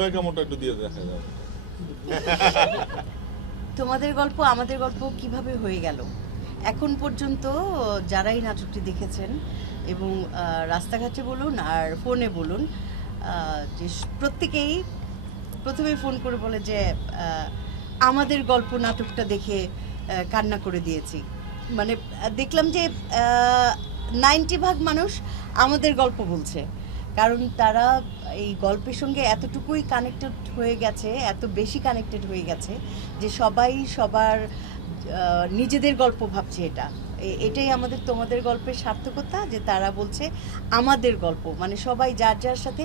ব্যাকগ্রাউন্ডটা একটু দিয়ে দেখা যাবে। তোমাদের গল্প আমাদের গল্প কিভাবে হয়ে গেল, এখন পর্যন্ত যারাই নাটকটি দেখেছেন এবং রাস্তাঘাটে বলুন আর ফোনে বলুন, যে প্রত্যেকেই প্রথমে ফোন করে বলে যে আমাদের গল্প নাটকটা দেখে কান্না করে দিয়েছি। মানে দেখলাম যে 90% মানুষ আমাদের গল্প বলছে, কারণ তারা এই গল্পের সঙ্গে এতটুকুই কানেক্টেড হয়ে গেছে, এত বেশি কানেক্টেড হয়ে গেছে যে সবাই সবার নিজেদের গল্প ভাবছে। এটাই আমাদের তোমাদের গল্পের সার্থকতা, যে তারা বলছে আমাদের গল্প, মানে সবাই যার যার সাথে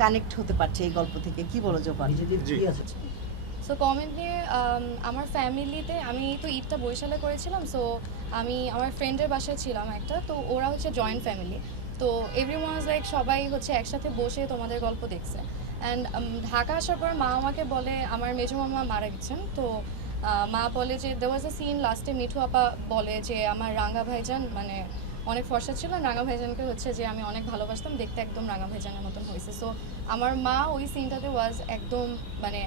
কানেক্ট হতে পারছে এই গল্প থেকে। কি বলো জোবান? সো কমেন্ট নিয়ে আমার ফ্যামিলিতে, আমি তো ঈদটা বরিশালে করেছিলাম, সো আমি আমার ফ্রেন্ডের বাসায় ছিলাম একটা, তো ওরা হচ্ছে জয়েন্ট ফ্যামিলি, তো এভরিওয়ান ওয়াজ লাইক সবাই হচ্ছে একসাথে বসে তোমাদের গল্প দেখছে। অ্যান্ড ঢাকা আসার পর মা আমাকে বলে আমার মেজো মামা মারা গেছেন, তো মা বলে যে দেয়ার ওয়াজ আ সিন লাস্টে মিঠু আপা বলে যে আমার রাঙা ভাইজান মানে অনেক ফর্সা ছিল, রাঙা ভাইজানকে হচ্ছে যে আমি অনেক ভালোবাসতাম, দেখতে একদম রাঙা ভাইজানের মতন হয়েছে। সো আমার মা ওই সিনটাতে ওয়াজ একদম মানে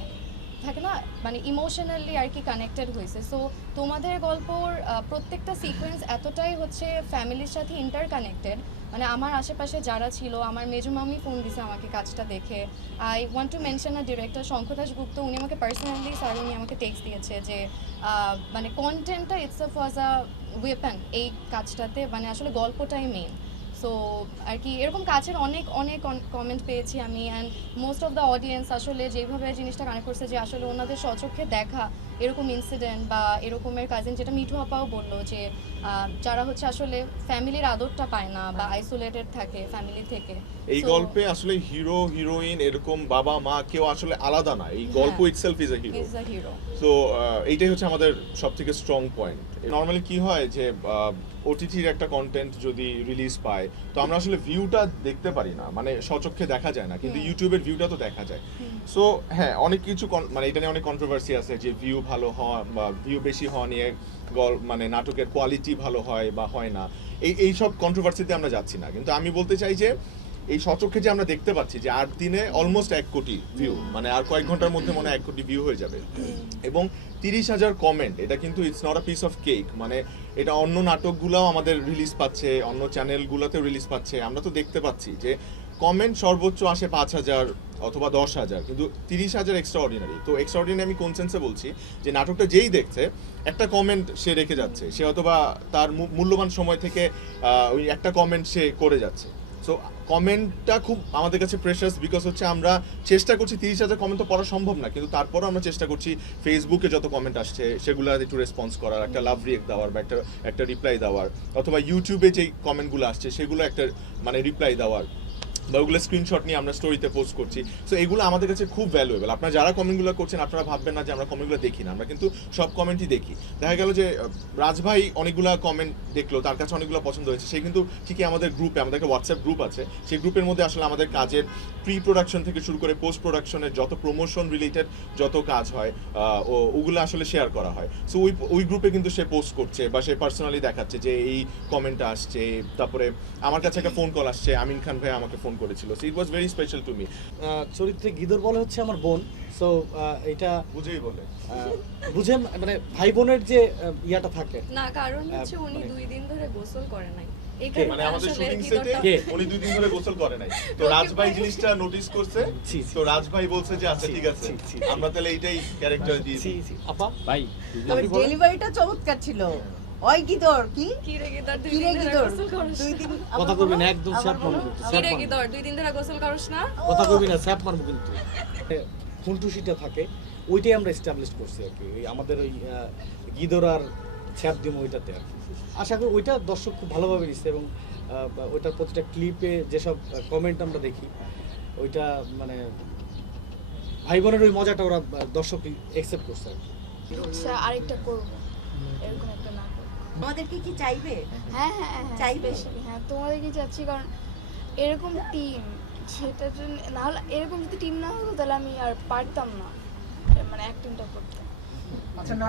থাকে না, মানে ইমোশনালি আর কি কানেক্টেড হয়েছে। সো তোমাদের গল্পর প্রত্যেকটা সিকোয়েন্স এতটাই হচ্ছে ফ্যামিলির সাথে ইন্টার কানেক্টেড, মানে আমার আশেপাশে যারা ছিল, আমার মেজো মামি ফোন দিছে আমাকে কাজটা দেখে। I want to mention a director Shankardas Gupta, উনি আমাকে পার্সোনালি উনি আমাকে টেক্সট দিয়েছে যে মানে কন্টেন্টটা ইটসেলফ ওয়াজ আ ওয়েপন এই কাজটাতে, মানে আসলে গল্পটাই মেইন। সো আর কি এরকম কাছের অনেক অনেক কমেন্ট পেয়েছি আমি, and most of the audience আসলে যেভাবে জিনিসটা কানেক্ট করছে যে আসলে ওনাদের স্বচক্ষে দেখা এরকম ইনসিডেন্ট বা এরকমের কাজিন, যেটা মিঠু আপাও বললো যে যারা হচ্ছে আসলে ফ্যামিলির আদরটা পায় না বা আইসোলেটেড থাকে ফ্যামিলি থেকে। এই গল্পে আসলে হিরো হিরোইন এরকম বাবা মা কেউ আসলে আলাদা না, এই গল্প itself is a hero. So এইটাই হচ্ছে আমাদের সবথেকে স্ট্রং পয়েন্ট। নর্মালি কি হয় যে ওটিটির একটা কন্টেন্ট যদি রিলিজ পায় তো আমরা আসলে ভিউটা দেখতে পারি না, মানে স্বচক্ষে দেখা যায় না, কিন্তু ইউটিউবের ভিউটা তো দেখা যায়। সো হ্যাঁ, অনেক কিছু মানে এটা নিয়ে অনেক কন্ট্রোভার্সি আছে যে ভিউ ভালো হওয়া বা ভিউ বেশি হওয়া নিয়ে মানে নাটকের কোয়ালিটি ভালো হয় বা হয় না, এই সব কন্ট্রোভার্সিতে আমরা যাচ্ছি না। কিন্তু আমি বলতে চাই যে এই স্বচক্ষে যে আমরা দেখতে পাচ্ছি যে 8 দিনে অলমোস্ট 1 কোটি ভিউ, মানে আর কয়েক ঘন্টার মধ্যে মনে হয় 1 কোটি ভিউ হয়ে যাবে, এবং 30,000 কমেন্ট, এটা কিন্তু it's not a piece of cake. মানে এটা অন্য নাটকগুলোও আমাদের রিলিজ পাচ্ছে, অন্য চ্যানেলগুলোতেও রিলিজ পাচ্ছে, আমরা তো দেখতে পাচ্ছি যে কমেন্ট সর্বোচ্চ আসে 5,000 অথবা 10,000, কিন্তু 30,000 এক্সট্রা অর্ডিনারি। তো এক্সট্রা অর্ডিনারি আমি কোন সেন্সে বলছি, যে নাটকটা যেই দেখছে একটা কমেন্ট সে রেখে যাচ্ছে, সে অথবা তার মূল্যবান সময় থেকে ওই একটা কমেন্ট সে করে যাচ্ছে। সো কমেন্টটা খুব আমাদের কাছে প্রেশাস, বিকজ হচ্ছে আমরা চেষ্টা করছি 30,000 কমেন্ট তো পড়া সম্ভব না, কিন্তু তারপরও আমরা চেষ্টা করছি ফেসবুকে যত কমেন্ট আসছে সেগুলো একটু রেসপন্স করার, একটা লাভ রিয়েক্ট দেওয়ার বা একটা রিপ্লাই দেওয়ার, অথবা ইউটিউবে যেই কমেন্টগুলো আসছে সেগুলো একটা মানে রিপ্লাই দেওয়ার, বা ওগুলো স্ক্রিনশট নিয়ে আমরা স্টোরিতে পোস্ট করছি। সো এগুলো আমাদের কাছে খুব ভ্যালুয়েবল। আপনারা যারা কমেন্টগুলো করছেন আপনারা ভাববেন না যে আমরা কমেন্টগুলো দেখি না, আমরা কিন্তু সব কমেন্টই দেখি। দেখা গেল যে রাজভাই অনেকগুলো কমেন্ট দেখলো, তার কাছে অনেকগুলো পছন্দ হয়েছে, সে কিন্তু ঠিকই আমাদের গ্রুপে, আমাদের একটা হোয়াটসঅ্যাপ গ্রুপ আছে, সেই গ্রুপের মধ্যে আসলে আমাদের কাজের প্রি প্রোডাকশন থেকে শুরু করে পোস্ট প্রোডাকশনের যত প্রমোশন রিলেটেড যত কাজ হয় ওগুলো আসলে শেয়ার করা হয়। সো ওই গ্রুপে কিন্তু সে পোস্ট করছে বা সে পার্সোনালি দেখাচ্ছে যে এই কমেন্টটা আসছে। তারপরে আমার কাছে একটা ফোন কল আসছে, আমিন খান ভাই আমাকে ফোন করেছিল, so it was very special to me. চরিত্রে গিদর বলে হচ্ছে আমার বোন, সো এটা বুঝেই বলে বুঝে, মানে ভাই বোনের যে ইয়াটা থাকে না, কারণ হচ্ছে উনি 2 দিন ধরে গোসল করে নাই, মানে আমাদের শুটিং সেটে উনি 2 দিন ধরে গোসল করে নাই, তো রাজভাই জিনিসটা নোটিস করছে, তো রাজভাই বলছে যে আচ্ছা ঠিক আছে আমরা তাহলে এইটাই ক্যারেক্টার দিয়েছি। আপা ভাই ডেলিভারিটা চমৎকার ছিল। ওই গিদর কি রে গিদর, 2 কি রে দিন ধরে গিদর গোসল করছ দুই দিন কথা কইবি না, একদম স্যাপ মারবো, কি রে গিদর 2 দিন ধরে গোসল করছ না, কথা কইবি না, স্যাপ মারবো কিন্তু। ফুলটুসিটা থাকে ওইটাই আমরা এস্টাবলিশ করছি আর কি, আমাদের ওই গিদর আর ছ্যাপ দিম ওইটাতে আর কি। আশা করি ওইটা দর্শক খুব ভালোভাবে নিচ্ছে, এবং ওইটার প্রতিটা ক্লিপে যেসব কমেন্ট আমরা দেখি ওইটা মানে ভাই বোনের ওই মজাটা ওরা দর্শক একসেপ্ট করছে আর কি। আচ্ছা আরেকটা করব এরকম একটা নাটক। আমাদেরকে কি চাইবে? হ্যাঁ হ্যাঁ হ্যাঁ চাইবে? হ্যাঁ তোমাদেরকে চাচ্ছি, কারণ এরকম টিম, সেটার জন্য না হলে এরকম যদি টিম না হতো তাহলে আমি আর পারতাম না মানে অ্যাক্টিংটা করতে। আচ্ছা না